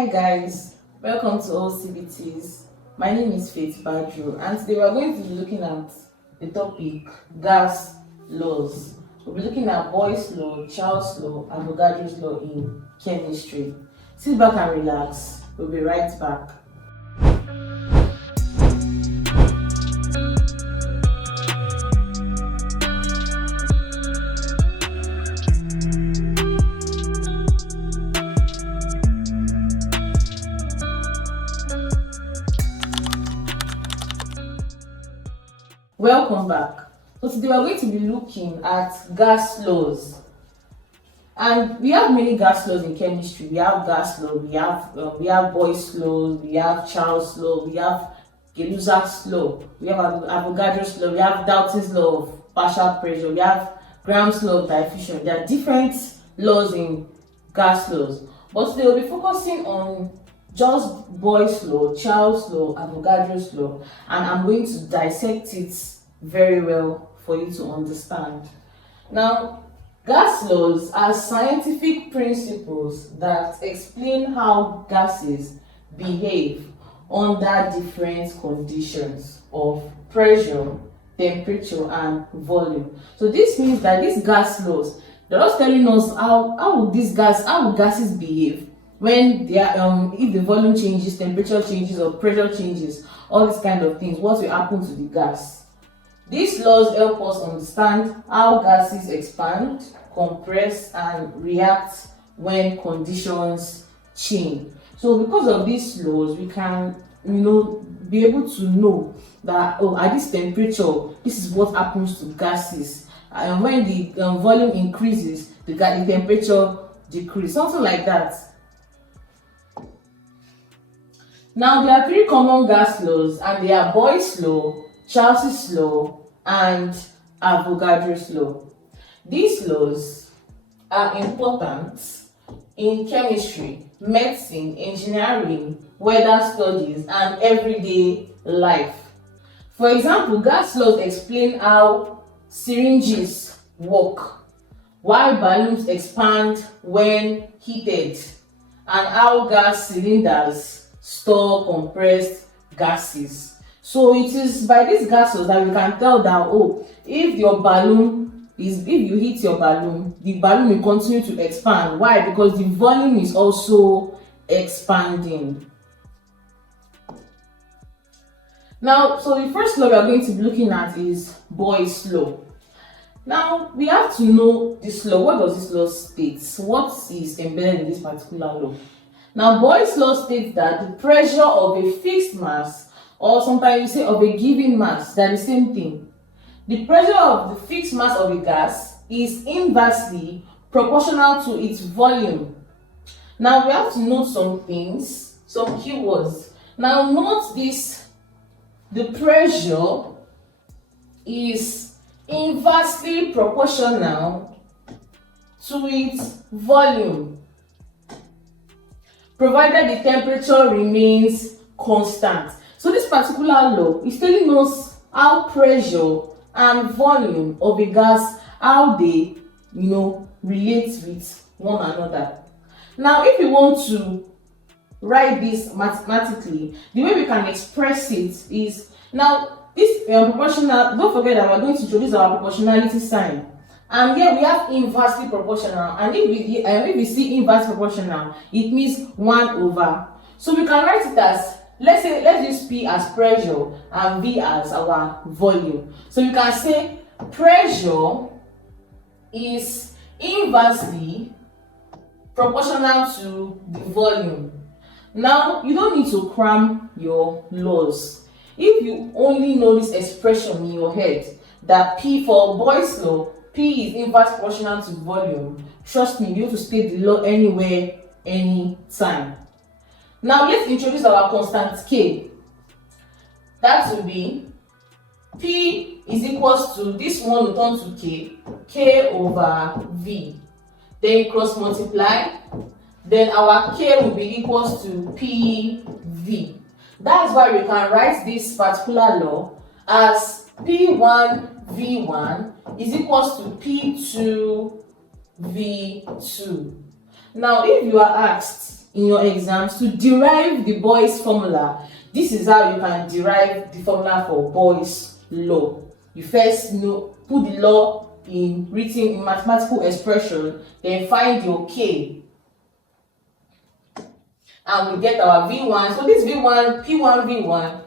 Hi guys, welcome to AllCBTs. My name is Faith Badru, and today we are going to be looking at the topic gas laws. We'll be looking at Boyle's law, Charle's law, Avogadro's law in chemistry. Sit back and relax. We'll be right back. Welcome back. So today we are going to be looking at gas laws, and we have many gas laws in chemistry. We have gas law, we have Boyle's law, we have Charle's law, we have gaslaws law, we have Avogadro's law, we have Dalton's law of partial pressure, we have Graham's law of diffusion. There are different laws in gas laws, but today we'll be focusing on just Boyle's law, Charle's law, Avogadro's law, and I'm going to dissect it very well for you to understand. Now, gas laws are scientific principles that explain how gases behave under different conditions of pressure, temperature, and volume. So this means that these gas laws, they're just telling us how gases behave when they are if the volume changes, temperature changes, or pressure changes, all these kind of things, what will happen to the gas. These laws help us understand how gases expand, compress, and react when conditions change. So because of these laws, we can be able to know that at this temperature, this is what happens to gases, and when the volume increases, the temperature decreases, something like that. Now, there are three common gas laws, and they are Boyle's law, Charle's law, and Avogadro's law. These laws are important in chemistry, medicine, engineering, weather studies, and everyday life. For example, gas laws explain how syringes work, why balloons expand when heated, and how gas cylinders store compressed gases. So it is by these gas laws that we can tell that if you hit your balloon, the balloon will continue to expand. Why? Because the volume is also expanding. Now, so the first law we are going to be looking at is Boyle's law. Now, we have to know this law. What does this law state? What is embedded in this particular law? Now, Boyle's law states that the pressure of a fixed mass, or sometimes you say of a given mass, they're the same thing. The pressure of the fixed mass of a gas is inversely proportional to its volume. Now, we have to note some things, some keywords. Now, note this: the pressure is inversely proportional to its volume, provided the temperature remains constant. So this particular law is telling us how pressure and volume of a gas, how they relate with one another. Now, if we want to write this mathematically, the way we can express it is, now this proportional, don't forget that we're going to introduce our proportionality sign. And here we have inversely proportional, and if we see inverse proportional, it means 1 over. So we can write it as, let's use P as pressure and V as our volume. So we can say pressure is inversely proportional to the volume. Now, you don't need to cram your laws. If you only know this expression in your head, that P for Boyle's law, P is inverse proportional to volume, trust me, you have to state the law anywhere, anytime. Now, let's introduce our constant K. That will be P is equals to, this one will turn to K over V. Then cross multiply, then our K will be equals to PV. That's why we can write this particular law as P1 V1 is equals to P2 V2. Now, if you are asked in your exams to derive the Boyle's formula. This is how you can derive the formula for Boyle's law. You first put the law written in mathematical expression, then find your K, and we get our V1. So this V1, P1 V1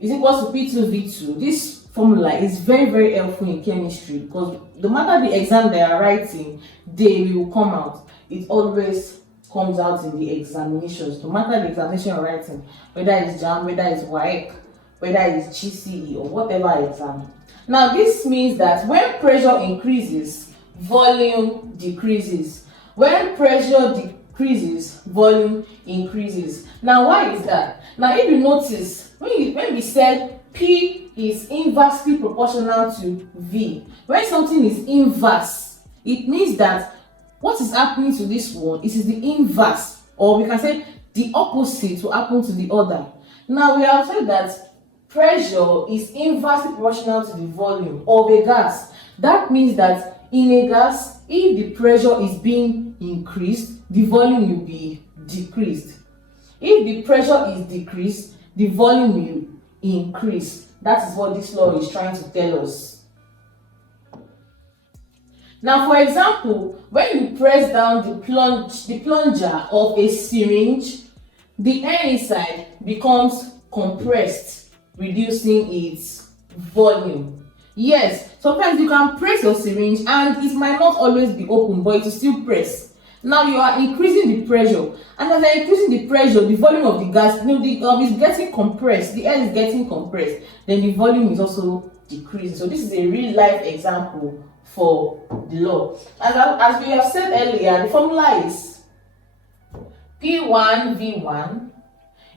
is equal to P2 V2. This formula is very, very helpful in chemistry because no matter the exam they are writing, they will come out. It always comes out in the examinations, no matter the examination you're writing, whether it's JAMB, whether it's WAEC, whether it's GCE or whatever exam. Now this means that when pressure increases, volume decreases. When pressure decreases, volume increases. Now why is that? Now if you notice, when we said P is inversely proportional to V, when something is inverse, it means that what is happening to this one is the inverse, or we can say the opposite will happen to the other. Now we have said that pressure is inversely proportional to the volume of a gas. That means that in a gas, if the pressure is being increased, the volume will be decreased. If the pressure is decreased, the volume will increase. That is what this law is trying to tell us. Now, for example, when you press down the plunger of a syringe, the air inside becomes compressed, reducing its volume. Yes, sometimes you can press your syringe and it might not always be open, but it will still press. Now you are increasing the pressure, and as you're increasing the pressure, the volume of the gas, is getting compressed. The air is getting compressed. Then the volume is also decreasing. So this is a real life example for the law. As we have said earlier, the formula is P1 V1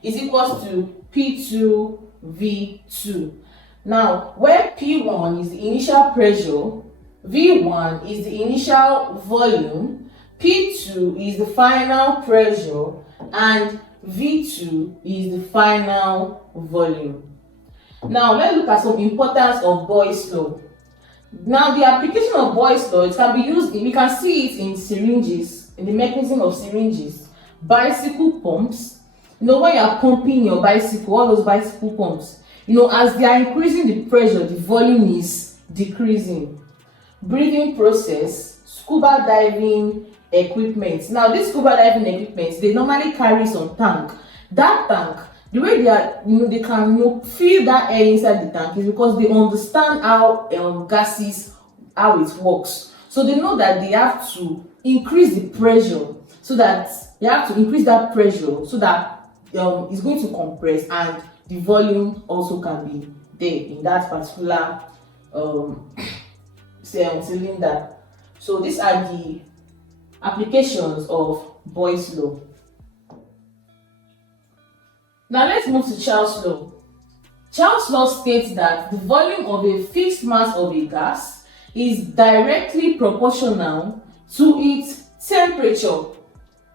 is equals to P2 V2. Now, where P1 is the initial pressure, V1 is the initial volume, P2 is the final pressure, and V2 is the final volume. Now, let's look at some importance of Boyle's law. Now, the application of Boyle's law, it can be used, we can see it in syringes, in the mechanism of syringes, bicycle pumps. When you are pumping your bicycle, all those bicycle pumps, as they are increasing the pressure, the volume is decreasing. Breathing process, scuba diving equipment. Now, this scuba diving equipment, they normally carry some tank. That tank, the way they are, they can feel that air inside the tank is because they understand how gases, how it works. So they know that they have to increase the pressure, so that they have to increase that pressure so that it's going to compress and the volume also can be there in that particular cylinder. So these are the applications of Boyle's law. Now let's move to Charle's law. Charle's law states that the volume of a fixed mass of a gas is directly proportional to its temperature,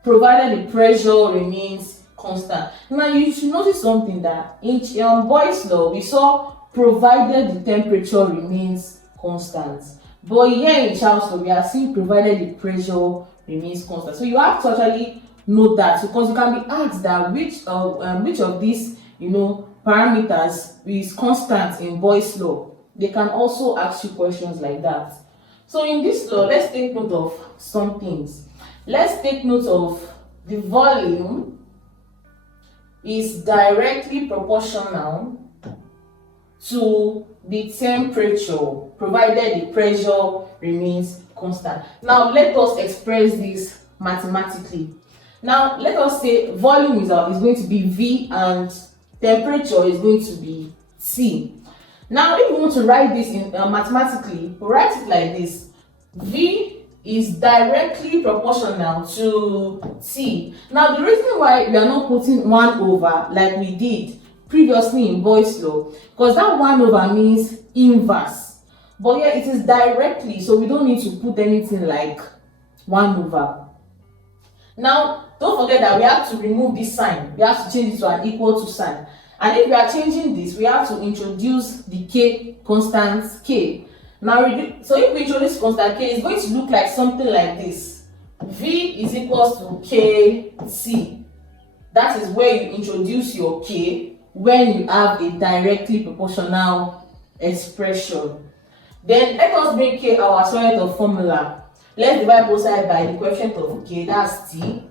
provided the pressure remains constant. Now you should notice something, that in Boyle's law we saw provided the temperature remains constant, but here in Charle's law we are seeing provided the pressure remains constant. So you have to actually note that, because you can be asked that which of these parameters is constant in Boyle's law. They can also ask you questions like that. So in this law, let's take note of some things. Let's take note of the volume is directly proportional to the temperature, provided the pressure remains constant. Now let us express this mathematically. Now let us say volume is going to be V and temperature is going to be T. Now if we want to write this in mathematically, we write it like this: V is directly proportional to T. Now the reason why we are not putting 1 over like we did previously in Boyle's law, because that 1 over means inverse, but here it is directly, so we don't need to put anything like 1 over. Now don't forget that we have to remove this sign. We have to change it to an equal to sign, and if we are changing this, we have to introduce the K, constant K. Now so if we introduce constant K, it's going to look like something like this: V is equals to KT. That is where you introduce your K when you have a directly proportional expression. Then let us make K our solid of formula. Let's divide both sides by the coefficient of K, that's T.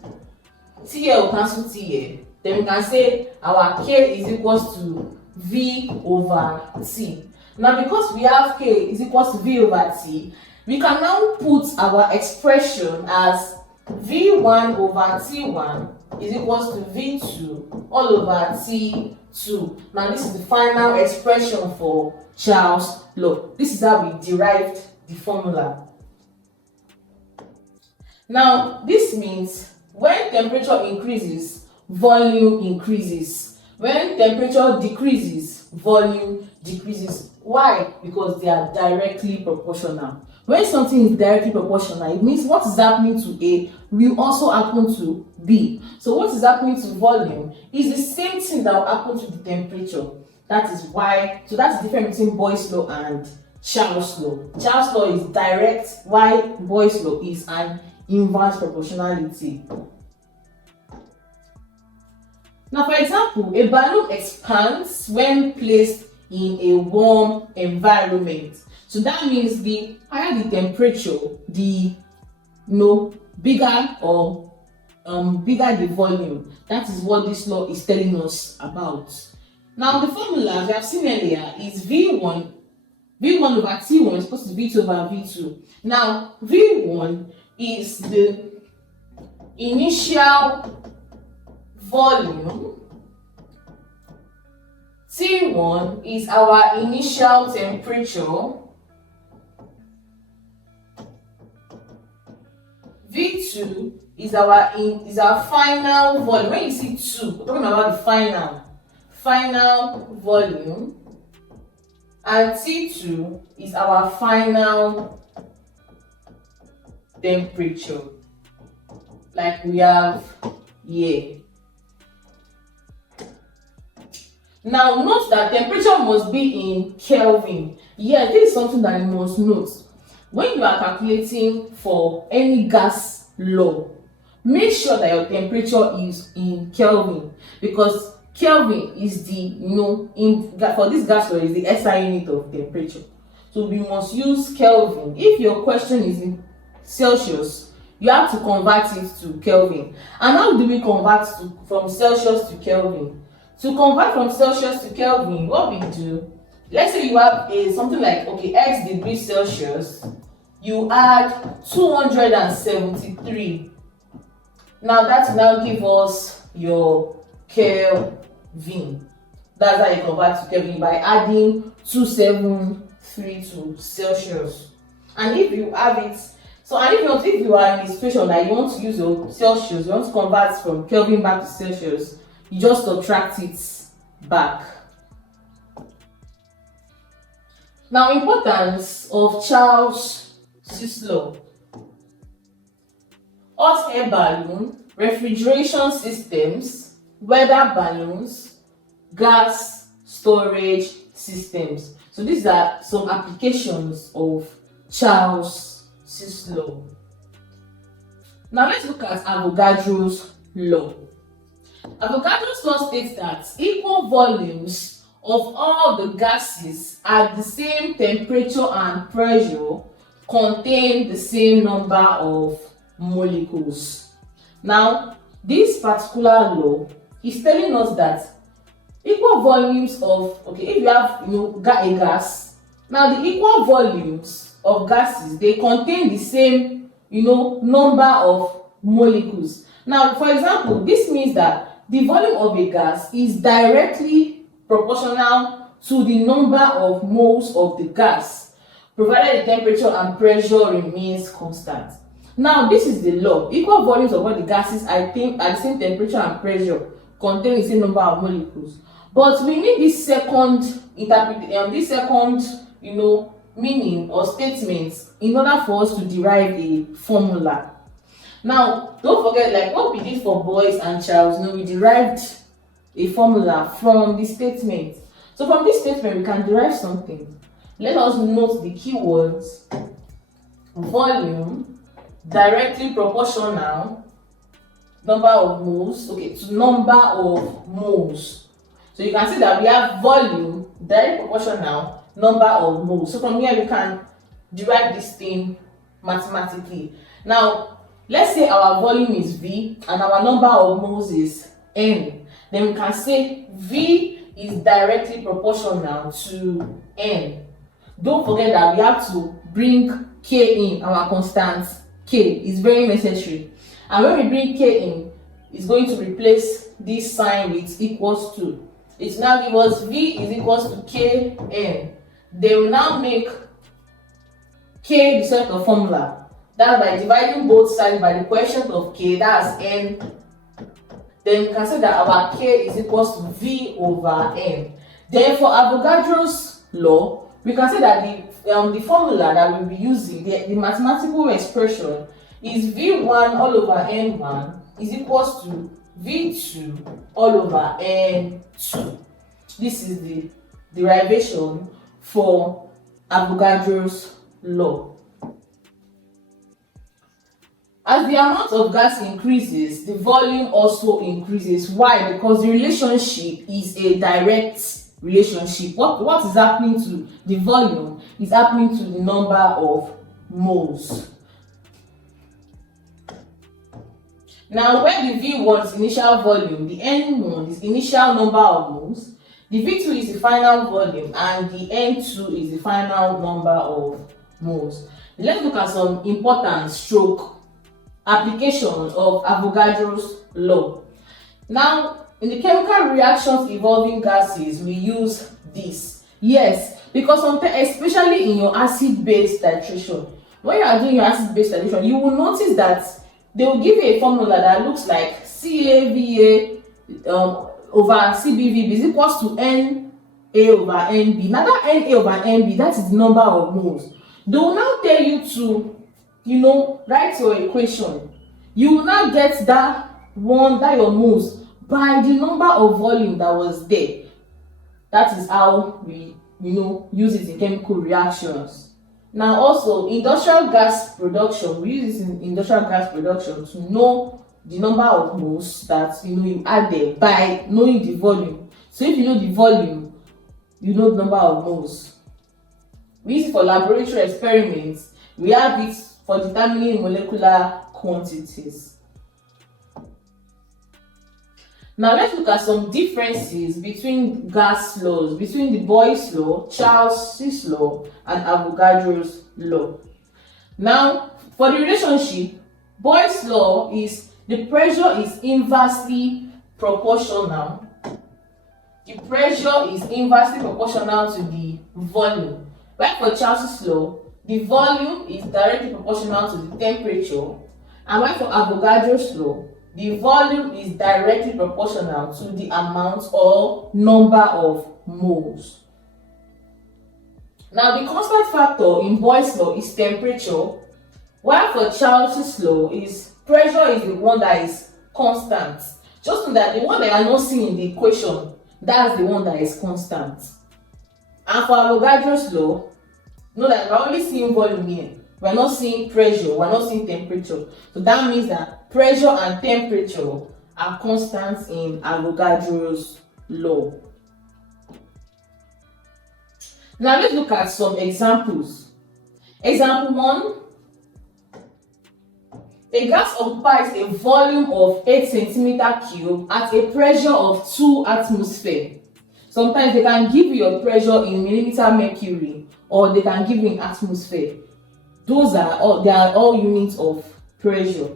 T here will cancel T here. Then we can say our K is equals to V over T. Now because we have K is equals to V over T, we can now put our expression as V1 over T1 is equals to V2 all over T2. Now this is the final expression for Charle's law. This is how we derived the formula. Now this means when temperature increases, volume increases. When temperature decreases, volume decreases. Why? Because they are directly proportional. When something is directly proportional, it means what is happening to A will also happen to B. So what is happening to volume is the same thing that will happen to the temperature. That is why, so that's the difference between Boyle's law and Charle's law. Charle's law is direct, while Boyle's law is an inverse proportionality. Now, for example, a balloon expands when placed in a warm environment. So that means the higher the temperature, the bigger the volume. That is what this law is telling us about. Now the formula we have seen earlier is V1 over T1 is supposed to be V2 over V2. Now V1 is the initial volume, T1 is our initial temperature, V2 is our final volume. When you see 2, we're talking about the final volume, and T2 is our final temperature, like we have here. Now note that temperature must be in Kelvin. Yeah, this is something that you must note. When you are calculating for any gas law, make sure that your temperature is in Kelvin, because Kelvin is the, for this gas law is the SI unit of temperature. So we must use Kelvin. If your question is in Celsius, you have to convert it to Kelvin. And how do we convert from Celsius to Kelvin? To convert from Celsius to Kelvin, what we do, let's say you have something like, X degrees Celsius, you add 273. Now that will now give us your Kelvin. That's how you convert to Kelvin, by adding 273 to Celsius. And if you have it, if you are in a situation that you want to use your Celsius, you want to convert from Kelvin back to Celsius, you just subtract it back. Now, importance of Charle's law. Hot air balloon, refrigeration systems, weather balloons, gas storage systems. So these are some applications of Charle's law. Now let's look at Avogadro's law. Avogadro's law states that equal volumes of all the gases at the same temperature and pressure contain the same number of molecules. Now, this particular law is telling us that equal volumes of, if you have a gas, now the equal volumes of gases, they contain the same number of molecules. Now, for example, this means that the volume of a gas is directly proportional to the number of moles of the gas, provided the temperature and pressure remains constant. Now, this is the law. Equal volumes of all the gases, I think, at the same temperature and pressure contain the same number of molecules. But we need this second meaning or statement in order for us to derive a formula. Now, don't forget, like what we did for Boyle's and Charle's, we derived a formula from the statement. So from this statement, we can derive something. Let us note the keywords: volume, directly proportional, number of moles, okay, to number of moles. So you can see that we have volume directly proportional number of moles. So from here we can derive this thing mathematically. Now let's say our volume is V and our number of moles is N. Then we can say V is directly proportional to N. Don't forget that we have to bring K in, our constant K is very necessary. And when we bring K in, it's going to replace this sign with equals to. It now gives us V is equals to Kn. They will now make K the set of formula. That's by dividing both sides by the quotient of K, that's N. Then we can say that our K is equals to V over N. Then for Avogadro's law, we can say that the formula that we'll be using, the mathematical expression, is V1 all over N1 is equals to V2 all over N2. This is the derivation for Avogadro's law. As the amount of gas increases, the volume also increases. Why? Because the relationship is a direct relationship. What is happening to the volume is happening to the number of moles. Now, when the V1 is initial volume, the N1 is initial number of moles, the V2 is the final volume, and the N2 is the final number of moles. Let's look at some important stroke applications of Avogadro's law. Now, in the chemical reactions involving gases, we use this. Yes, because sometimes, especially in your acid-base titration, when you are doing your acid-base titration, you will notice that they will give you a formula that looks like CAVA over CBV is equals to NA over NB. Now that NA over NB, that is the number of moles. They will now tell you to, write your equation. You will now get that your moles by the number of volume that was there. That is how we, use it in chemical reactions. Now also, industrial gas production, we use this in industrial gas production to know the number of moles that you add there by knowing the volume. So if you know the volume, you know the number of moles. We use it for laboratory experiments. We have it for determining molecular quantities. Now let's look at some differences between gas laws, between the Boyle's law, Charle's law, and Avogadro's law. Now, for the relationship, Boyle's law is the pressure is inversely proportional. The pressure is inversely proportional to the volume. While for Charle's law, the volume is directly proportional to the temperature. And while for Avogadro's law, the volume is directly proportional to the amount or number of moles. Now, the constant factor in Boyle's law is temperature, while for Charles's law is pressure is the one that is constant. Just know that the one that you are not seeing in the equation, that's the one that is constant. And for Avogadro's law, know that we're only seeing volume here. We're not seeing pressure, we're not seeing temperature. So that means that pressure and temperature are constants in Avogadro's law. Now let's look at some examples. Example 1. A gas occupies a volume of 8 cm³ at a pressure of 2 atmosphere. Sometimes they can give you a pressure in millimeter mercury or they can give you in atmosphere. They are all units of pressure.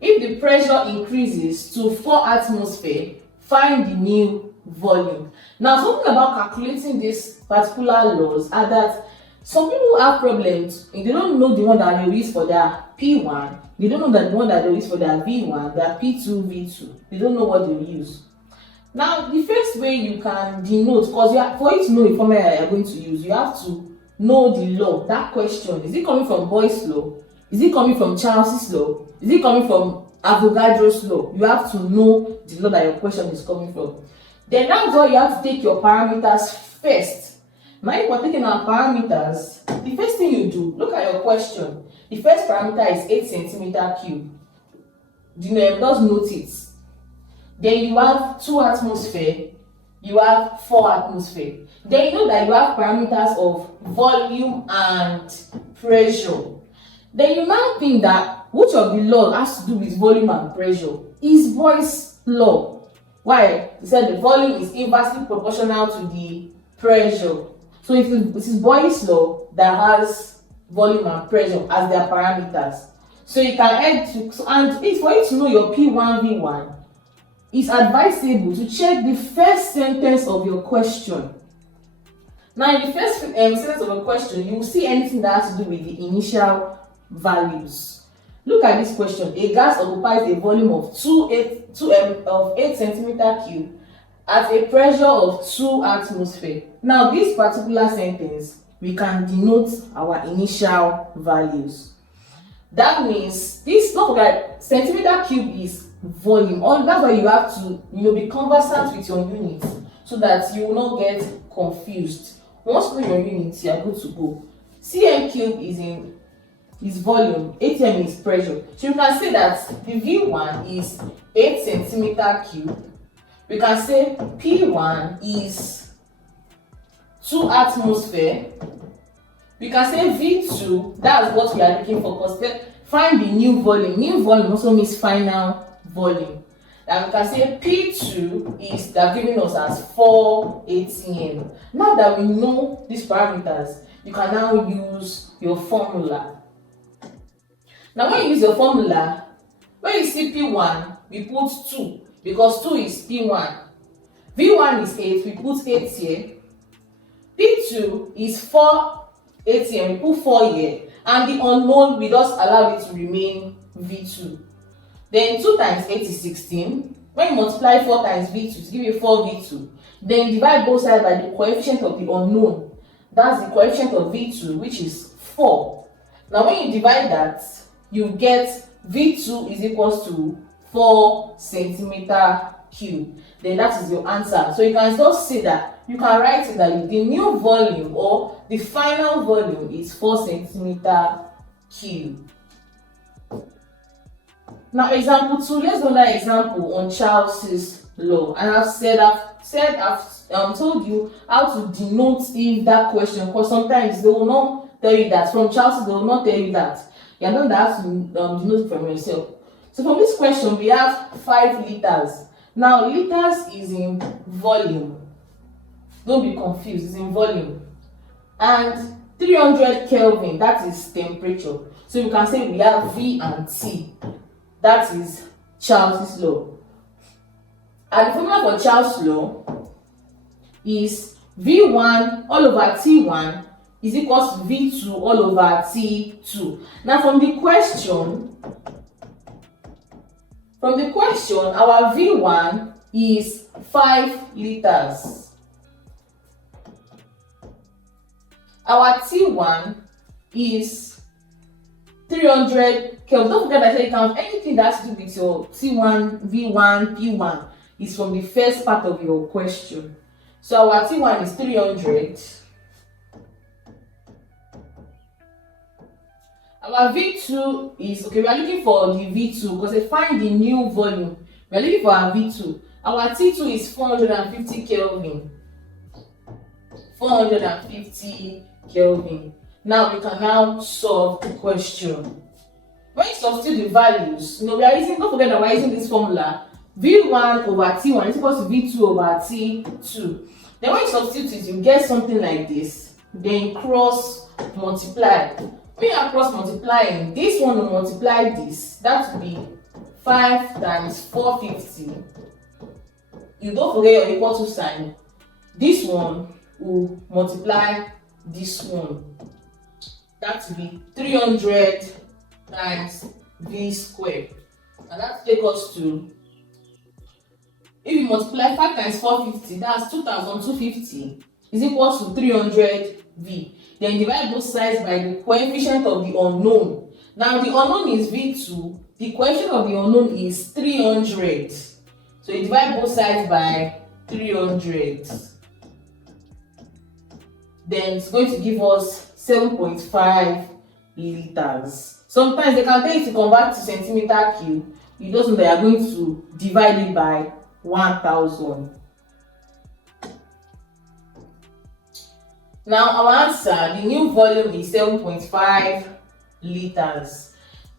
If the pressure increases to 4 atmosphere, find the new volume. Now, something about calculating these particular laws are that some people have problems. They don't know the one that they use for their P1. They don't know that the one that they use for their V1, their P2, V2. They don't know what they use. Now, the first way you can denote, because for you to know the formula you're going to use, you have to know the law. That question, is it coming from Boyle's law? Is it coming from Charles's law? Is it coming from Avogadro's law? You have to know the law that your question is coming from. Then that's why you have to take your parameters first. Now, if we're taking our parameters, the first thing you do, look at your question. The first parameter is 8 cm³. just note it. Then you have 2 atmosphere, you have 4 atmosphere. Then you know that you have parameters of volume and pressure. Then you now think that which of the law has to do with volume and pressure is Boyle's law. Why? He said the volume is inversely proportional to the pressure. So it is Boyle's law that has volume and pressure as their parameters. So you can add to, and if for you to know your P1 V1, it's advisable to check the first sentence of your question. Now in the first sentence of a question, you will see anything that has to do with the initial values. Look at this question. A gas occupies a volume of 8 centimeter cube at a pressure of 2 atmosphere. Now this particular sentence, we can denote our initial values. That means this, don't forget, centimeter cube is volume. That's why you have to be conversant with your units so that you will not get confused. Once you know your units, you are good to go. Cm cube is volume, atm is pressure. So you can say that the V1 is 8 centimeter cube. We can say P1 is 2 atmosphere. We can say V2, that's what we are looking for, because find the new volume. New volume also means final volume. And we can say P2 is that giving us as 4 atm. Now that we know these parameters, you can now use your formula. Now when you use your formula, when you see P1, we put 2 because 2 is P1. V1 is 8, we put 8 here. P2 is 4 atm, we put 4 here. And the unknown, we just allow it to remain V2. Then 2 times 8 is 16. When you multiply 4 times V2 to give you 4 V2, then divide both sides by the coefficient of the unknown. That's the coefficient of V2, which is 4. Now when you divide that, you get V2 is equals to 4 centimeter cube. Then that is your answer. So you can just say that, you can write it that the new volume or the final volume is 4 centimeter cube. Now example 2, let's do another example on Charle's law. And I've told you how to denote if that question, because sometimes they will not tell you that. From Charle's, they will not tell you that. You don't have to denote from yourself. So from this question, we have 5 liters. Now liters is in volume. Don't be confused, it's in volume. And 300 Kelvin, that is temperature. So you can say we have V and T. That is Charle's law. And the formula for Charle's law is V1 all over T1 is equals to V2 all over T2. Now from the question, our V1 is 5 liters. Our T1 is 300 Kelvin. Don't forget that I said you can have anything that has to do with your T1, V1, P1 is from the first part of your question. So our T1 is 300. Our V2 is, okay, we are looking for the V2 because they find the new volume. We are looking for our V2. Our T2 is 450 Kelvin. 450 Kelvin. Now we can now solve the question. When you substitute the values, we are using, don't forget that we are using this formula. V1 over T1 is equal to V2 over T2. Then when you substitute it, you get something like this. Then cross multiply. When you are cross multiplying, this one will multiply this. That will be 5 times 450. You don't forget your equal to sign. This one will multiply this one. That will be 300 times V squared. And that takes us to, if you multiply 5 times 450, that's 2250 is equal to 300 V. Then divide both sides by the coefficient of the unknown. Now the unknown is V2, the coefficient of the unknown is 300. So you divide both sides by 300. Then it's going to give us 7.5 liters. Sometimes they can tell you to convert to centimeter cube, you just know that you are going to divide it by 1000. Now our answer, the new volume is 7.5 liters.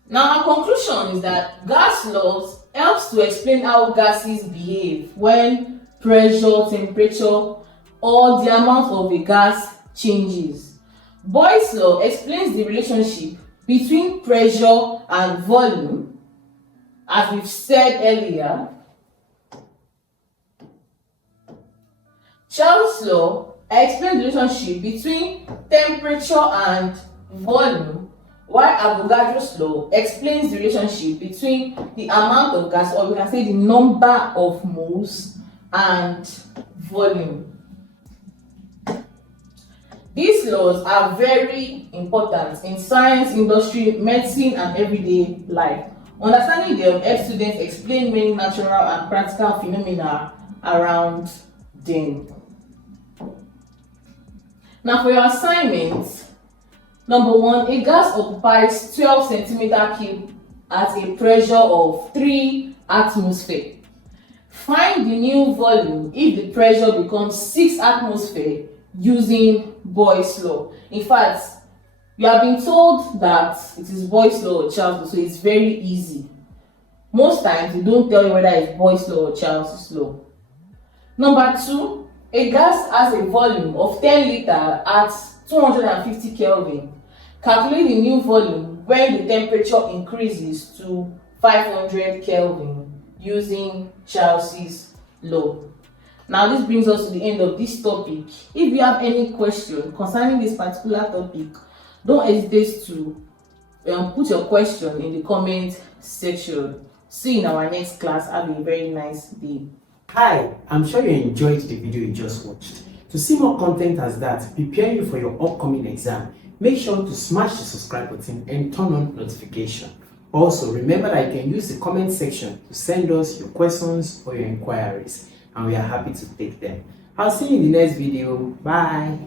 Now our conclusion is that gas laws helps to explain how gases behave when pressure, temperature, or the amount of a gas changes. Boyle's law explains the relationship between pressure and volume, as we've said earlier. Charle's law explains the relationship between temperature and volume, while Avogadro's law explains the relationship between the amount of gas, or we can say the number of moles, and volume. These laws are very important in science, industry, medicine, and everyday life. Understanding them helps students explain many natural and practical phenomena around them. Now for your assignment, number 1, a gas occupies 12 centimeter cube at a pressure of 3 atmosphere. Find the new volume if the pressure becomes 6 atmosphere using Boyle's law. In fact, you have been told that it is Boyle's law or Charles' law, so it's very easy. Most times, they don't tell you whether it's Boyle's law or Charles' law. Number 2, a gas has a volume of 10 liters at 250 Kelvin. Calculate the new volume when the temperature increases to 500 Kelvin using Charles' law. Now this brings us to the end of this topic. If you have any question concerning this particular topic, don't hesitate to put your question in the comment section. See you in our next class. Have a very nice day. Hi, I'm sure you enjoyed the video you just watched. To see more content as that, preparing you for your upcoming exam, make sure to smash the subscribe button and turn on notification. Also, remember that you can use the comment section to send us your questions or your inquiries, and we are happy to take them. I'll see you in the next video. Bye.